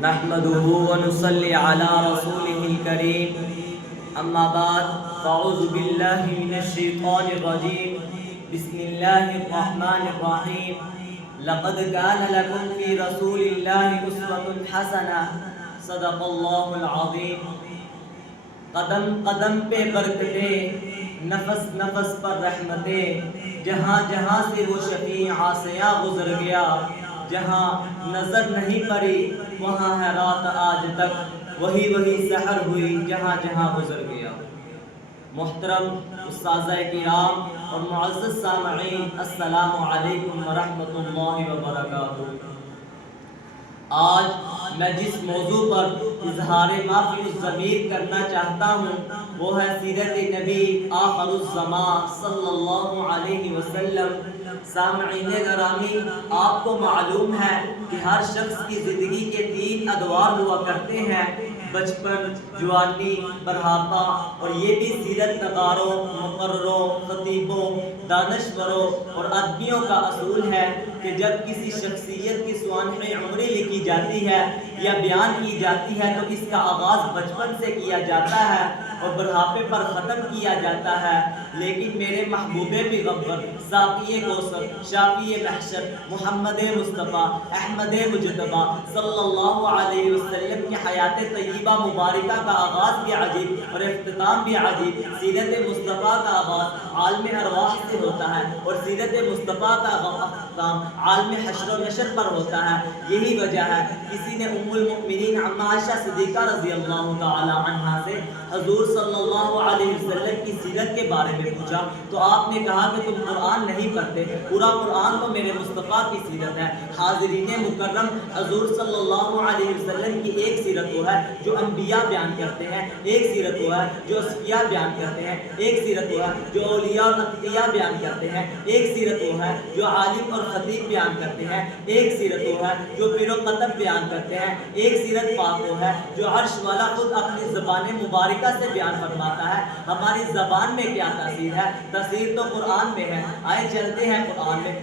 نحمده ونصلي على رسوله الكريم اما بعد فاعوذ بالله من الشيطان الرجيم بسم الله الرحمن الرحيم لقد كان لكم في رسول الله أسوة حسنة صدق الله العظيم۔ قدم قدم پہ برکتیں، نفس نفس پر رحمتیں، جہاں جہاں سے وہ شفیع آسیاں گزر گیا، جہاں نظر نہیں پڑی وہاں ہے رات آج تک، وہی وہی سحر ہوئی جہاں جہاں گزر گیا۔ محترم استاذہ کرام اور معزز سامعین، السلام علیکم ورحمۃ اللہ وبرکاتہ۔ آج میں جس موضوع پر اظہار معافی الضمیر کرنا چاہتا ہوں وہ ہے سیرت نبی آخر الزمان صلی اللہ علیہ وسلم۔ سامعین گرامی، آپ کو معلوم ہے کہ ہر شخص کی زندگی کے 3 ادوار ہوا کرتے ہیں: بچپن، جوانی، بڑھاپا۔ اور یہ بھی سیرت نگاروں، مقرروں، خطیبوں، دانشوروں اور ادیبوں کا اصول ہے کہ جب کسی شخصیت کی سوانح عمری لکھی جاتی ہے یا بیان کی جاتی ہے تو اس کا آغاز بچپن سے کیا جاتا ہے اور بڑھاپے پر ختم کیا جاتا ہے۔ لیکن میرے محبوب پیغمبر، ساقی کوثر، شافی محشر، محمد مصطفیٰ احمد مجتبیٰ صلی اللہ علیہ وسلم کی حیات طیبہ مبارکہ کا آغاز بھی عجیب اور اختتام بھی عجیب۔ سیرت مصطفیٰ کا آغاز عالم ارواح سے ہوتا ہے اور سیرت مصطفیٰ کا اختتام عالم حشر و نشر پر ہوتا ہے۔ یہی وجہ ہے کسی نے ام المؤمنین عمہ عائشہ صدیقہ رضی اللہ تعالی عنہا سے حضور صلی اللہ علیہ وسلم کی سیرت کے بارے میں پوچھا تو آپ نے کہا کہ تم قرآن نہیں پڑھتے، پورا قرآن تو میرے مصطفیٰ کی سیرت ہے۔ حاضرین مکرم، حضور صلی اللہ علیہ وسلم کی ایک سیرت وہ ہے جو انبیاء بیان کرتے ہیں، ایک سیرت وہ ہے جو اصفیاء بیان کرتے ہیں، ایک سیرت وہ ہے جو اولیاء اور اتقیاء بیان کرتے ہیں، ایک سیرت وہ ہے جو عالم اور خطیب بیان کرتے ہیں، ایک سیرت وہ ہے جو پیر و خطب بیان کرتے ہیں، ایک سیرت پاک وہ ہے جو عرش والا خود اپنی زبان مبارکہ سے بیان فرماتا ہے۔ ہماری زبان میں کیا تاثیر ہے؟ تاثیر تو قرآن میں ہے۔ آئے چلتے ہیں قرآن میں۔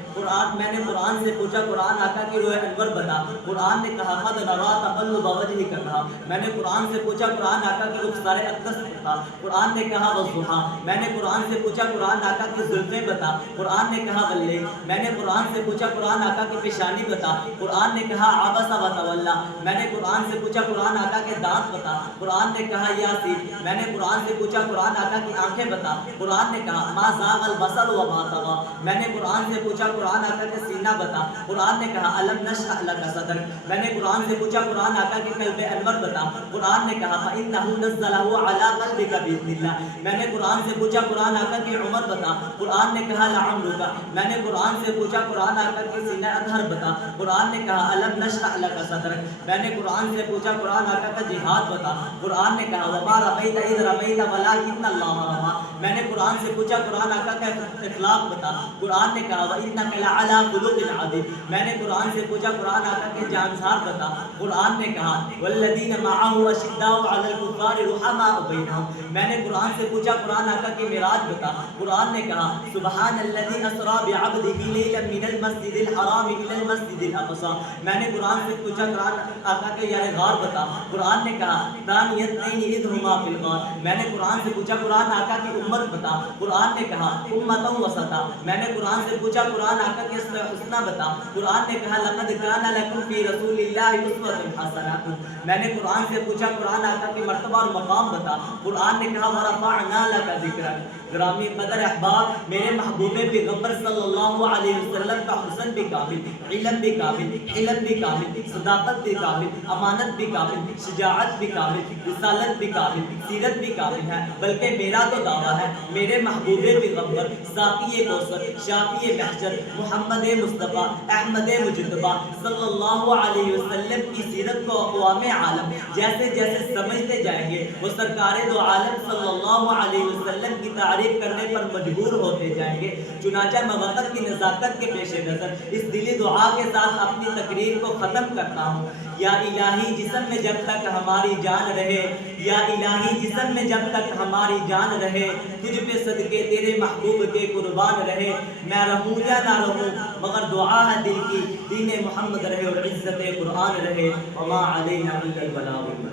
میں نے قرآن سے پوچھا، قرآن آقا کی روح انور بتا۔ قرآن نے کہا قد نرا تقلب وجہک کہا۔ میں نے قرآن سے پوچھا، قرآن آقا کی رخسار اقدس بتا۔ قرآن نے کہا والضحیٰ۔ میں نے قرآن سے پوچھا، قرآن آقا کی زلفیں بتا۔ قرآن نے کہا واللیل۔ میں نے قرآن سے پوچھا، قرآن آقا کی پیشانی بتا۔ قرآن نے کہا عبس وتولی۔ میں نے قرآن سے پوچھا، قرآن آقا کے دانت بتا۔ قرآن نے کہا یاسین۔ میں نے قرآن سے پوچھا، قرآن آقا کی آنکھیں بتا۔ قرآن نے کہا ما زاغ البصر وما طغی۔ میں نے قرآن سے پوچھا، قرآن آقا کے سینہ بتا۔ قرآن نے کہا الم نشرح لک صدرک۔ میں نے قرآن سے پوچھا، قرآن آقا کے قلب انور بتا۔ قرآن نے کہا فإنہ نزلہ علی قلبک بإذن اللہ۔ میں نے قرآن سے پوچھا، قرآن آقا کی عمر بتا۔ قرآن نے کہا لعمرک۔ میں نے قرآن سے پوچھا، قرآن آقا کی سینہ اطہر بتا۔ قرآن نے کہا الم نشرح لک صدرک۔ میں نے قرآن سے پوچھا، قرآن آقا کا جہاد بتا۔ قرآن نے کہا وما رمیت اذ رمیت ولکن اللہ رمی۔ میں نے قرآن سے پوچھا، قرآن آقا کا اخلاق بتا۔ قرآن نے کہا وإنک لعلی خلق عظیم۔ میں نے قرآن سے پوچھا، قرآن آقا کے جانسار بتا۔ قرآن نے کہا والذین معه اشداء علی الکفار رحماء بینہم۔ میں نے قرآن سے پوچھا، قرآن آقا کی معراج بتا۔ قرآن نے کہا سبحان الذی اسری بعبدہ لیلا من المسجد الحرام الی المسجد الاقصی۔ میں نے قرآن سے پوچھا، قرآن آقا کے یار غار بتا۔ قرآن نے کہا ثانی اثنین اذ ہما فی الغار۔ میں نے قرآن سے پوچھا، قرآن آقا کی امت بتا۔ قرآن نے کہا امۃ وسطا۔ میں نے قرآن سے پوچھا، قرآن آقا کے اسماء الحسنی بتا۔ قرآن نے کہا لقد کان لکم فی رسول اللہ اسوۃ حسنۃ۔ میں نے قرآن سے پوچھا، قرآن آقا کی مرتبہ اور مقام بتا۔ قرآن نے کہا ورفعنا لک ذکرک۔ گرامی قدر احباب، میرے محبوب پیغمبر صلی اللہ علیہ وسلم کا حسن بھی کامل، علم بھی کامل، حلم بھی کامل، صداقت بھی کامل، امانت بھی کامل، شجاعت بھی کامل، رسالت بھی کامل، سیرت بھی کامل ہے۔ بلکہ میرا تو دعویٰ ہے میرے محبوب پیغمبر ساقی کوثر، شافی محشر، محمد مصطفیٰ احمد مجتبیٰ صلی اللہ علیہ وسلم کی سیرت کو اقوام عالم جیسے جیسے سمجھتے جائیں گے وہ سرکار دو عالم صلی اللہ علیہ وسلم کی تعریف کرنے پر مجبور ہوتے جائیں گے۔ چنانچہ میں وقت کی نزاکت کے پیش نظر اس دلی دعا کے ساتھ اپنی تقریر کو ختم کرتا ہوں۔ یا الہی جسم میں جب تک ہماری جان رہے، یا الہی جسم میں جب تک ہماری جان رہے، تجھ پہ صدقے تیرے محبوب کے قربان رہے۔ میں رہوں یا نہ رہوں مگر دعا ہے دل کی، دین محمد رہے اور عزت قرآن رہے۔ وما وعلينا إلا البلاغ المبين.